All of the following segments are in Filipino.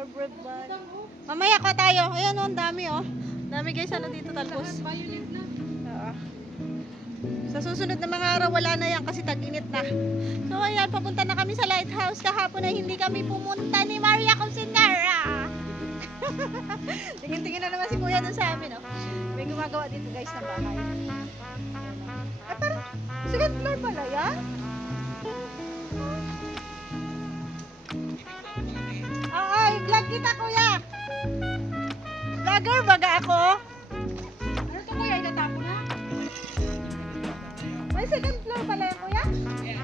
Everybody. Mamaya ka tayo. Ayan o, ang dami oh. Dami guys, ano dito talbos. Oo. Sa susunod na mga araw, wala na yan kasi tag-init na. So ayan, papunta na kami sa lighthouse. Kahapon ay hindi kami pumunta ni Maria Cusinera. Tingin-tingin na naman si Kuya dun sa amin oh. May gumagawa dito guys na bahay. Ay parang, second floor pala yan? Ay, vlog kita kuya. Vlogger baga ako. Ano to kuya? Itatapo na? May second floor pala yan kuya? Okay.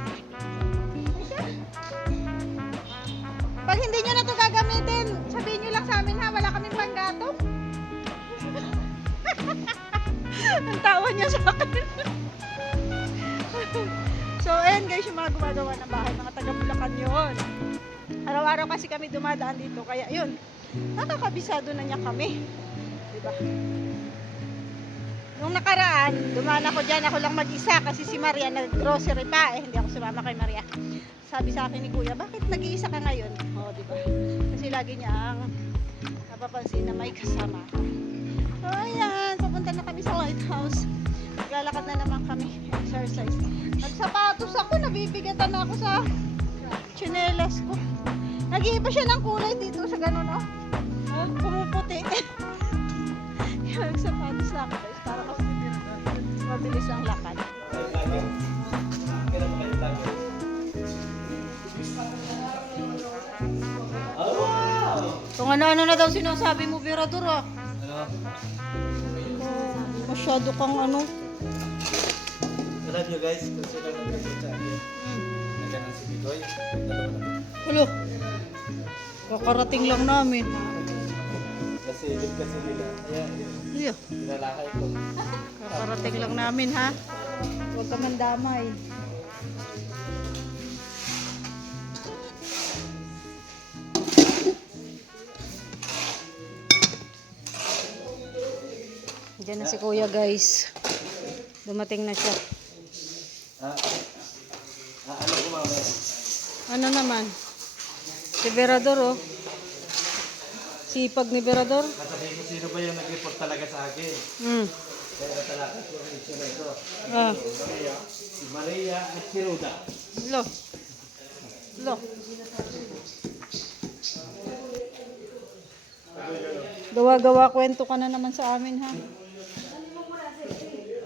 Pag hindi nyo na to gagamitin, sabihin nyo lang sa amin ha, wala kaming panggatong. Ang tawa niya sa akin. So ayan guys, yung mga gumagawa ng bahay, mga taga Bulacan yun. Araw-araw kasi kami dumadaan dito, kaya yun, nakakabisado na niya kami. Diba? Nung nakaraan, dumaan ako dyan, ako lang mag-isa kasi si Maria nag-grocery pa, hindi ako sumama kay Maria. Sabi sa akin ni Kuya, bakit nag-iisa ka ngayon? O, diba? Kasi lagi niya ang napapansin na may kasama. So, ayan, papunta na kami sa lighthouse. Maglalakad na naman kami, exercise. Nagsapatos ako, nabibigatan na ako sa tsinelas ko. Nag-iiba siya ng kulay dito sa ganun, oh. Pumuputi. Nagsapatos na ako, guys, para kasi mabilis ang lakad. Kung ano-ano na daw sinasabi mo, Virador, ah. Masyado kang ano. Alam nyo guys, kung sila nag-gasot sa akin, nagkanan si Bigoy, Hello. Kakarating lang namin. nasilip kasi nila. Kaya, Iyo. nilalakay ko. Kakarating lang namin ha. Huwag ka mandamay. Diyan na si Kuya guys. Dumating na siya. Ano ko mamaya? Ano naman? Si Verador oh. Sipag ni Verador. Nasabihin ko sino ba yung nag-report talaga sa akin. Kaya natalakad ko ang issue na ito. Ah. Si Maria at si Ruda. Lo. Lo. Gawa-gawa kwento ka na naman sa amin ha.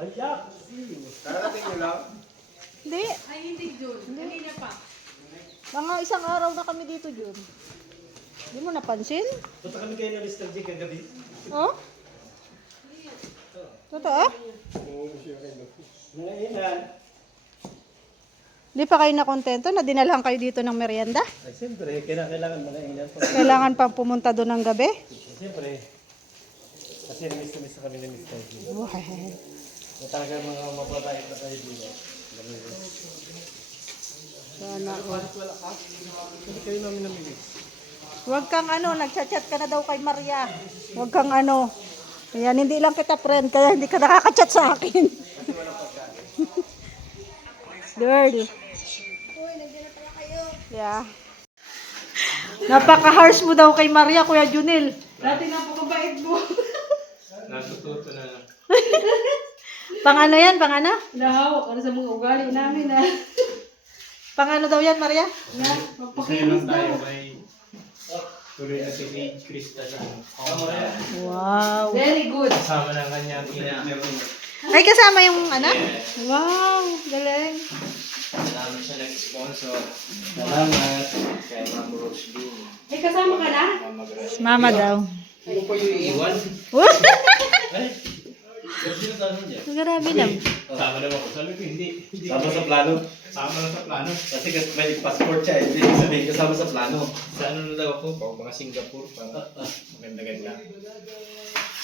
Ayak! Karating nyo lang? Hindi. Ay, hindi Jun. Kanina pa. Mga isang araw na kami dito, Jun. Hindi mo napansin? Punta kami kayo na Mr. J kagabi. Oh? Totoo? Ngayon. Hindi pa kayo nakontento na dinalhan kayo dito ng merienda? Ay, siyempre, kailangan manainan pa. Kailangan pang pumunta doon ng gabi? Siyempre, kasi miss na kami ng Mr. J. Buhay. Talaga mga mapapait na kayo dito. Sana. Wala ka? Hindi kayo namin namimiss. Huwag kang ano, nagchat-chat ka na daw kay Maria. Huwag kang ano. Ayan, hindi lang kita friend, kaya hindi ka nakaka-chat sa akin. Girl. Uy, nandiyan na pala kayo. Yeah. Napaka-harsh mo daw kay Maria, Kuya Junil. Dati napakabait mo. Natututo na lang. Pang ano yan? Pang ano? Nahawak ka na sa mga ugali namin ha. Pang ano daw yan, Maria? Magpakinis daw. may tuloy na si Krista sa Wow. Very good. kasama ng kanyang ina. Ay, kasama yung ano? Wow, galing. Salamat siya nag-sponsor. Salamat kay Ma'am Rose Bean. Ay, kasama ka na? Mama Grace. Mama daw. Ano pa yung iwan? Ay, kasi na tanong niya. Grabe lang. Sama naman ako. Sabi ko, hindi. Sama sa plano. Sama lang sa plano. Kasi may passport siya, hindi sabihin kasama sa plano. Sa ano na daw ako, pag mga Singapore, maganda-ganda.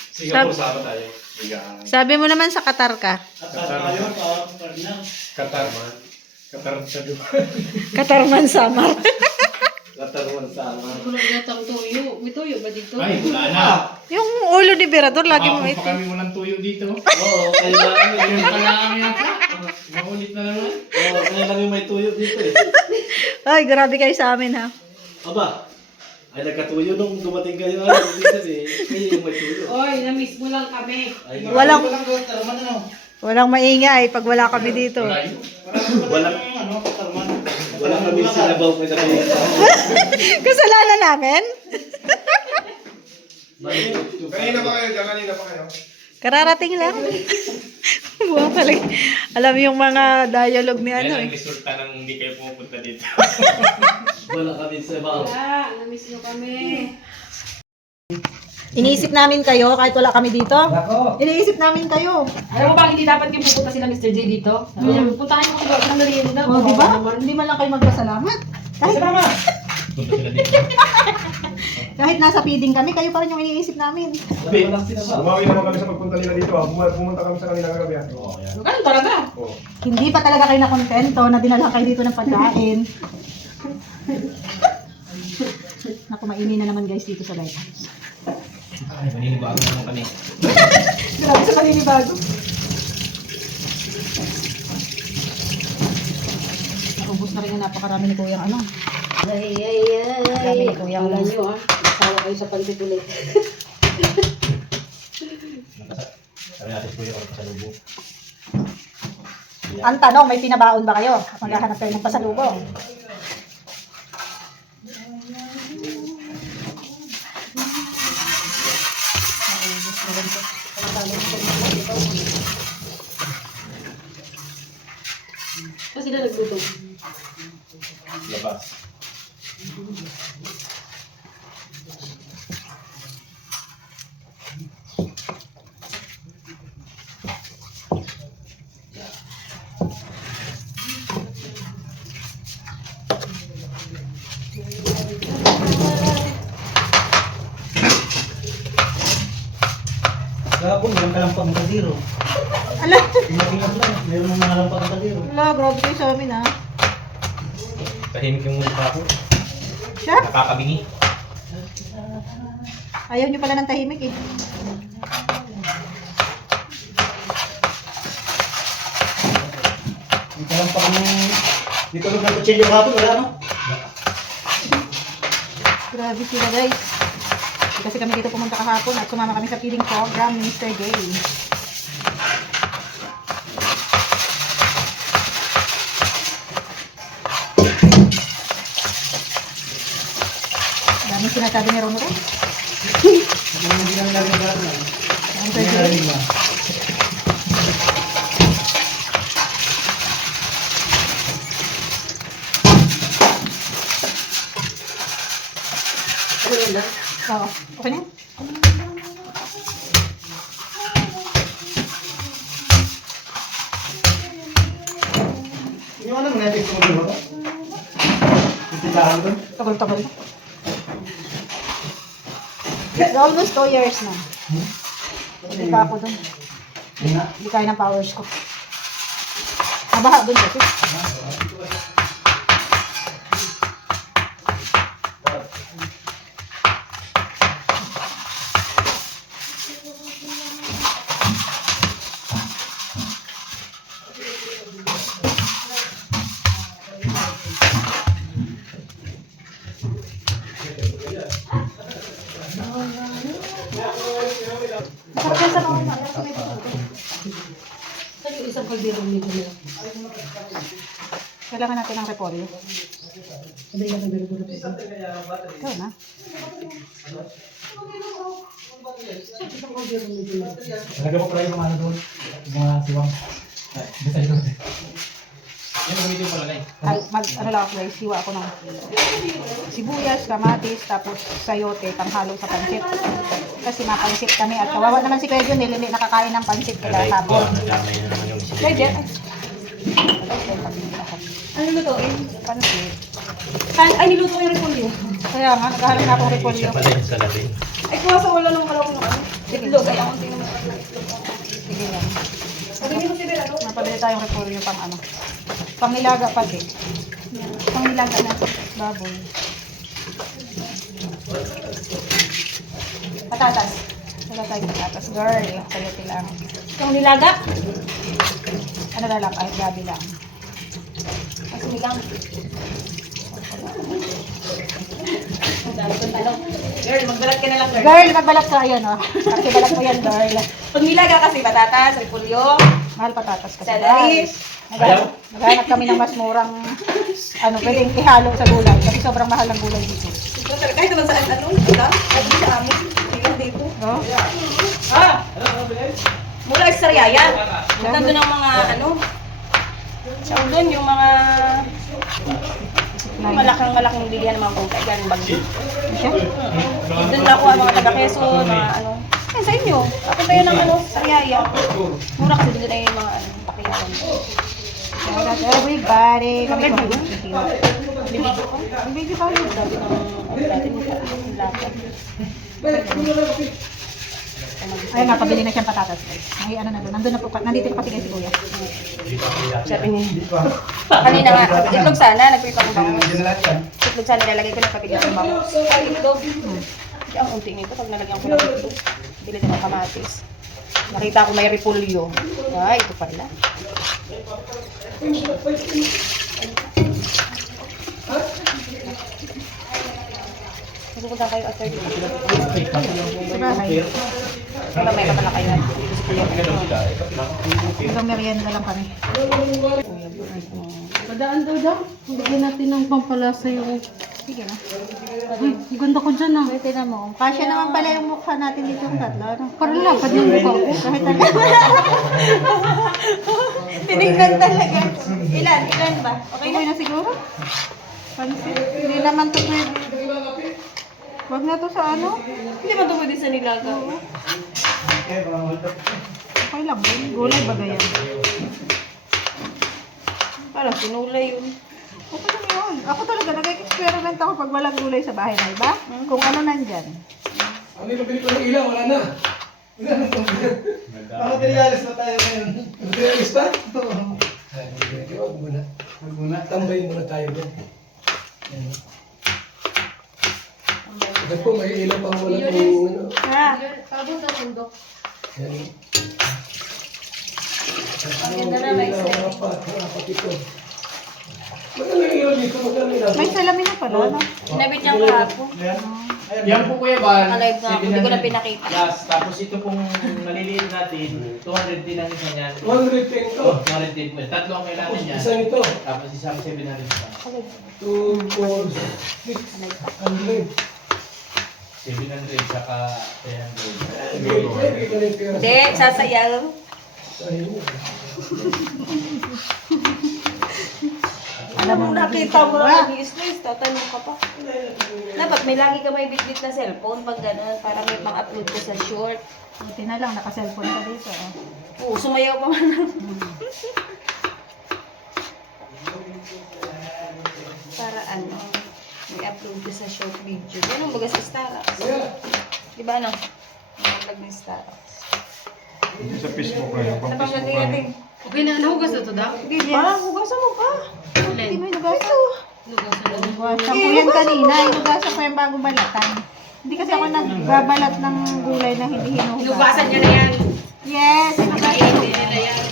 Singapore, sama tayo. Bigaan. Sabi mo naman sa Qatar ka. Qatar man. Qatar sa Dubai. Qatar man sama. Latarwan sama. Kulang yata ang tuyo. May tuyo ba dito? Ay, wala na. Yung ulo ni Berador, lagi mo Kahapon ito. pa kami walang tuyo dito. Oo, kailangan yun. Yun pala kami yata. Maulit na naman. Oo, kaya lang yung may tuyo dito eh. Ay, grabe kayo sa amin ha. Aba, Ay, nagkatuyo nung dumating kayo. Ay, hindi sabi. Kayo yung may tuyo. Oy, na-miss mo lang kami. Ay, Walang- walang tarman ano. Walang maingay pag wala kami dito. Walang ano, tarman. Walang kami sinabaw pa sa kanila. Kasalanan namin? Kanina pa kayo dyan, kanina pa kayo. Kararating lang. Buwan talaga. Alam mo yung mga dialogue ni ano Yan eh. ang resulta ng hindi kayo pumupunta dito. Wala kami sabaw. Wala, na-miss nyo kami. Iniisip namin kayo kahit wala kami dito. Iniisip namin kayo. Alam mo ba, hindi dapat yung pupunta sila Mr. J dito? Sabi niya, puntahan mo kayo ng merienda. O, di ba? Hindi man lang kayo magpasalamat. Kahit, Punta sila dito. kahit nasa feeding kami, kayo pa rin yung iniisip namin. Walang sinabaw. Bumawi naman kami sa pagpunta nila dito. Pumunta kami sa kanila kagabi. Oo, yan. Ganun talaga. Hindi pa talaga kayo nakontento na dinala kayo dito ng pagkain. Naku, maini na naman guys dito sa lighthouse. Ay, maninibago naman kami. Grabe sa paninibago. Naubos na rin yung napakarami ni Kuyang ano. Ay. Marami ni Kuyang Wala nyo ah. Sawa kayo sa pansit ulit. Sabi natin po yung pasalubong. Ang tanong, may pinabaon ba kayo? Maghahanap kayo ng pasalubong. Kasi sila nagluto. Labas. Kahapon, meron ka lang pang kadiro. Ala, Ingat lang, meron ng mga lampang kadiro. ala, grabe kayo sa amin ha. Tahimik yung mukha ko. Siya? Nakakabingi. Ayaw nyo pala ng tahimik eh. Hindi ka lang pang... Dito lang ng kutsilyo kahapon, wala no? Grabe sila guys. Kasi kami dito pumunta kahapon at sumama kami sa feeding program ni Mr. J. Dami sinasabi ni Rono rin. Hindi namin nagagawa na. Ang Hindi pwede namin rin. na. Oo. Okay na? Yung anong natin kung ano? Titilahan doon? Tagal-tagal na. Almost 2 years na. Hindi pa ako dun. Hindi na. Hindi kaya ng powers ko. Mabaha dun kasi. Masarap yan sa mga mga sa may puso. Saan yung isang kaldero nito nila? Kailangan natin ng repolyo. Sabi nga kaldero dito. Ikaw na. Isang kaldero nito nila. Nalagyan ko pala yung mga ano doon. Yung mga siwang. Ay, bisa doon. Yan, gamitin pala na eh. Ano lang ako guys, hiwa ako ng sibuyas, kamatis, tapos sayote, panghalo sa pansit. Kasi mapansit kami at kawawa naman si Kuya Jun, hindi nakakain ng pansit kaya tapon. Nadamay na naman yung Kuya Jun, Ano lutuin? pansit. Ay, niluto ko yung repolyo. Kaya nga, naghahanap na akong repolyo. Siya pala yung salarin. Ay, kuha sa ulo ng kalawang ano. Itlog, ay ako tingnan mo. Sige lang. Sabi niyo si Bel, ano? Napabili tayong repolyo pang ano. Pang nilaga pati. Pang nilaga na baboy. Patatas. Wala tayong patatas. Girl, sayote lang. Yung nilaga? Ano na lang, kahit gabi lang. Kasi nilang. Girl, magbalat ka na lang, girl. Girl, magbalat ka. Ayan, oh. Kasi balat mo yan, girl. Pag nilaga kasi patatas, repolyo, Mahal patatas kasi. celery. Naghanap kami ng mas murang, pwedeng ihalo sa gulay. Kasi sobrang mahal ng gulay dito. Kahit naman saan, wala. Kahit sa amin, tingnan dito. Oh. Mula sa Sariaya. Nandun ang mga, sa ulon, yung mga malaking bilihan ng mga bungkay. Galing bagyo. Siya? Doon na ako ang mga taga-Quezon, mga Eh, sa inyo. Ako tayo ng Sariaya. Mura kasi doon na yung mga pakiyawan. Shout out everybody. Kami ko. Video pa rin. Ayun, napabili na siyang patatas, guys. Ay, na doon. Nandito na pati guys si Kuya. Sabi niya. Kanina nga, itlog sana, nagpilip ako bango. Itlog sana, nilalagay ko ng papigil ng bango. Ay, itlog. Hindi ang unti nito pag nalagyan ko ng itlog. Bili din ng kamatis. Nakita ko may repolyo. Ay, ito pala. Pupunta kayo after dito. Sabay. May pa pala kayo. Ibang merienda lang kami. Padaan daw. Bigyan natin ng pampalasa yung... Sige na. Ay, ang ganda ko dyan ah. Pwede na mo. Kasya naman pala yung mukha natin dito yung tatlo. Ano? Parang lapad yung mukha ko. Kahit ano. Tinignan talaga. Ilan ba? Okay na siguro? Pansit. Hindi naman to pwede. Wag na to sa ano? Hindi ba ito pwede sa nilaga? Okay lang. Gulay ba ganyan? Parang sinulay yun. Okay lang yun. Ako talaga nag-experiment ako pag walang gulay sa bahay na iba. Kung ano nandyan. Ano yung pabili ko ng ilaw? Wala na. Wala na po. Materialis na tayo ngayon. Materialis pa? Oo. Ay, wag muna. Wag muna. Tambay muna tayo doon. Ito po, may ilaw pang wala pong Ha? Sabon sa bundok. Yan. Ang ganda na, may ilaw, apat ito. Magkano yung ilaw dito? Magkano yung ilaw? May salamin na pala. No? Inabit niyang kahapon. Yan po Kuya Bal. Alive nga ako, hindi ko na 700 pinakita. Plus, tapos ito pong maliliit natin, 200 din ang isa niyan. 110 to. 210 po. Tatlo ang kailangan Tapos niya. isa nito. Tapos isang 700 pa. 2, 4, 6, 100. 700 saka 300. Hindi, sasayaw. Alam mo, Nakita mo na nag-i-slice, tatanong ka pa. Dapat may lagi ka may bitbit na cellphone pag gano'n, para may pang-upload ka sa short. Buti na lang, naka-cellphone ka dito. Oh. Oo, sumayaw pa man. Para may upload ka sa short video. Ganun baga sa Starbucks. Di ba mag-vlog ng Starbucks. Sa Facebook kayo. Ano bang ganda natin? Okay na, nahugas na to da? Di ba? Hugasan mo pa. Hindi mo inugasan. Hugas na lang. Inugasan ko yan kanina. Inugasan ko yung bagong balatan. Hindi kasi ako nagbabalat ng gulay na hindi hinuhugasan. Hinugasan niya na yan. Yes, inugasan ko. Hindi na yan.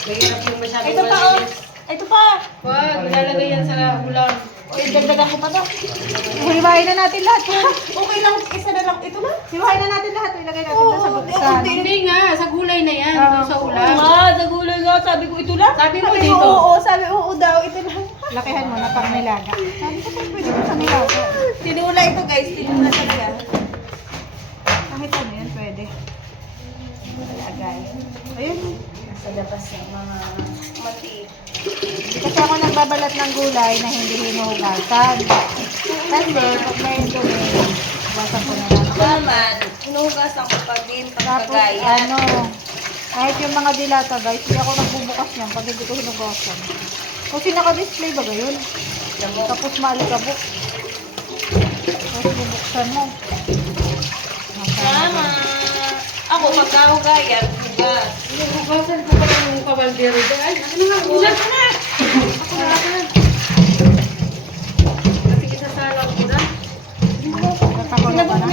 Mahirap yung masyadong Ito pa, oh. Ito pa. Wag, ilalagay yan sa ulam. Dagdagan ko pa to. Hiwain na natin lahat. Okay lang, isa na lang. Ito na. Hiwain na natin lahat. Ilagay natin doon sa Hindi nga, sa gulay na yan. Sa ulam. Sa gulay nga. Sabi ko ito lang. Sabi mo Sabi dito. oo, sabi oo daw. Ito lang. Lakihan mo na pang nilaga. Sabi ko pwede ko sa nilaga. Tinula ito guys. Tinula talaga. Kahit ano yan, pwede. Lagay. Ayun. Sa labas ng mga mati. Hindi kasi ako nagbabalat ng gulay na hindi hinuhugasan. Kasi pag may dumi, hugasan ko na lang. Ako naman, hinuhugasan ko pa din Tapos pagkagaya. kahit yung mga dilata guys, hindi ako nagbubukas niyan pag hindi ko hinugasan. Kasi naka-display ba yun? Tapos maalikabok. Tapos bubuksan mo. Tama. Ako, pagkahugayat, hugas. Hugasan ko pa yung kabaldero dyan. Ano nga, hugas ka na! Ako na, ako na. Kasi isasala ko na. Natakulo ka na.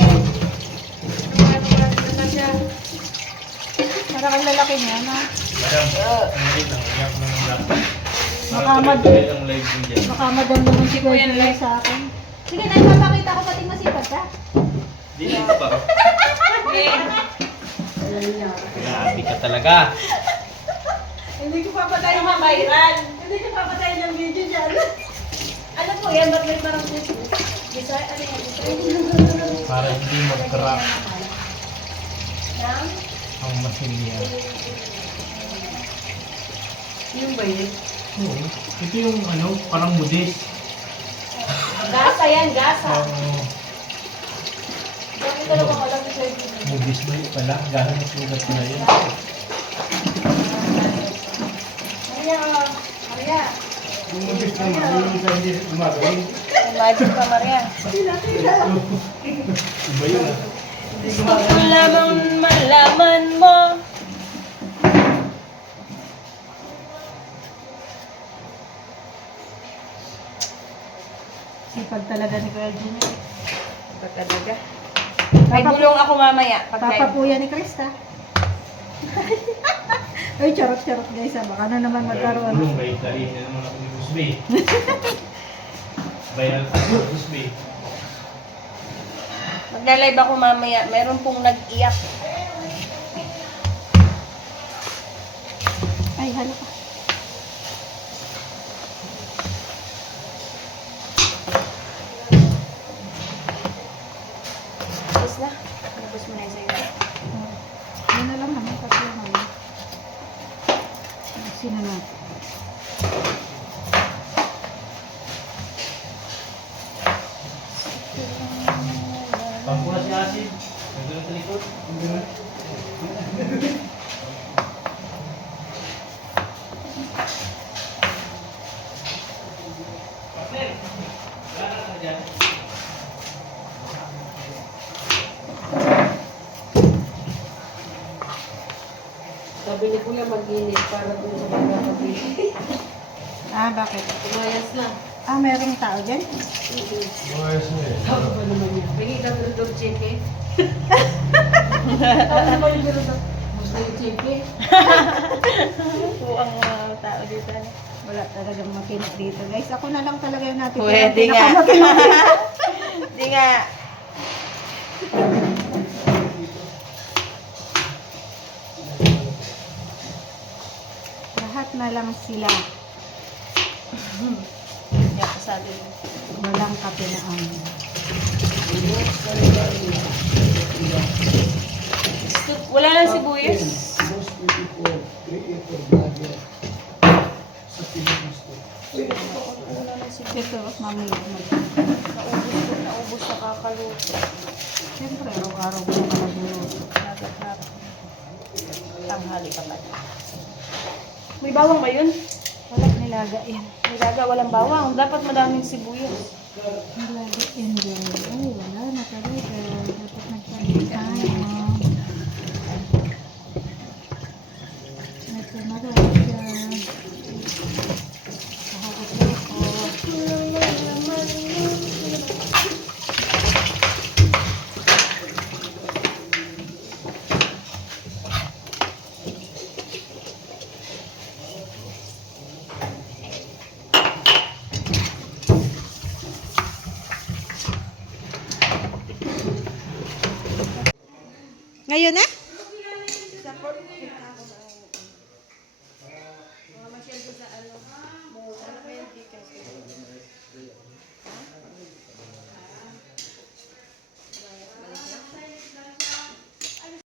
Para kang lalaki niya, no? Madam, ang maliit lang. Iyak mo ng black. Makamad. Ang live mo dyan. Makamadam naman si Kuya July sa akin. Sige, tayo papakita ko pating masipag ka. Dito pa. Grabe ka talaga. Hindi ko papatayin ng viral. Hindi ko papatayin ng video dyan. Ano po yan? Ba't may parang design? Ano yan? Design? Para hindi mag-crack ang machine niya. Yung ba yun? Oo. Ito yung ano, parang modest. Gasa yan, gasa. Bakit talaga alam ko sa'yo? Modest ba yun pala? Gano'n ang sugat pala yun? Maria, Maria. Yung mabis naman, yung isa hindi gumagawin. Magic pa, Maria. Iba yun ah. Gusto ko lamang malaman mo. Sipag talaga ni Kuya July. Ito talaga. May bulong ako mamaya. Pag live. Papapuya ni Krista. Ay, charot-charot guys. Baka na naman magkaroon. Bulong, may tarihin na naman ako ni Busby. Viral pa ako ni Busby. Magla-live ako mamaya. Meron pong nag-iyak. Ay, hala ka. Tapos na. Tapos mo na yung sa'yo. Yun na lang naman. Tatlo naman. Sino na? Pangko na si Asid. Nandun sa likod. Partner, wala ka na dyan. Sabi ni Kuya mag-init para doon sa pagkakabili. Ah, bakit? Umayas na. Ah, merong tao dyan? Ayos mo eh. Tawag pa naman yan. Pingi ka doon doon, Cheke. Tawag naman yung doon doon. Gusto yung Cheke. Ito ang tao dito. Wala talagang makinig dito. Guys, ako na lang talaga yung natin. Pwede nga. Hindi nga. Lahat na lang sila. Hindi ako sabi mo. Walang kapinaan. Wala lang sibuyas. Most beautiful creator vlogger sa Pilipinas. Ito, mami. Naubos na kakaluto. Siyempre, araw-araw ko naman nagluluto. Nagat. Tanghali ka pala. May bawang ba yun? Walang nilaga yan. Nilaga, walang bawang. Dapat madaming sibuyas. Nilaga yan dyan. Ay, wala na talaga. Dapat nagpalit tayo. Ito na rin dyan. Kahapot na ako. Ngayon na?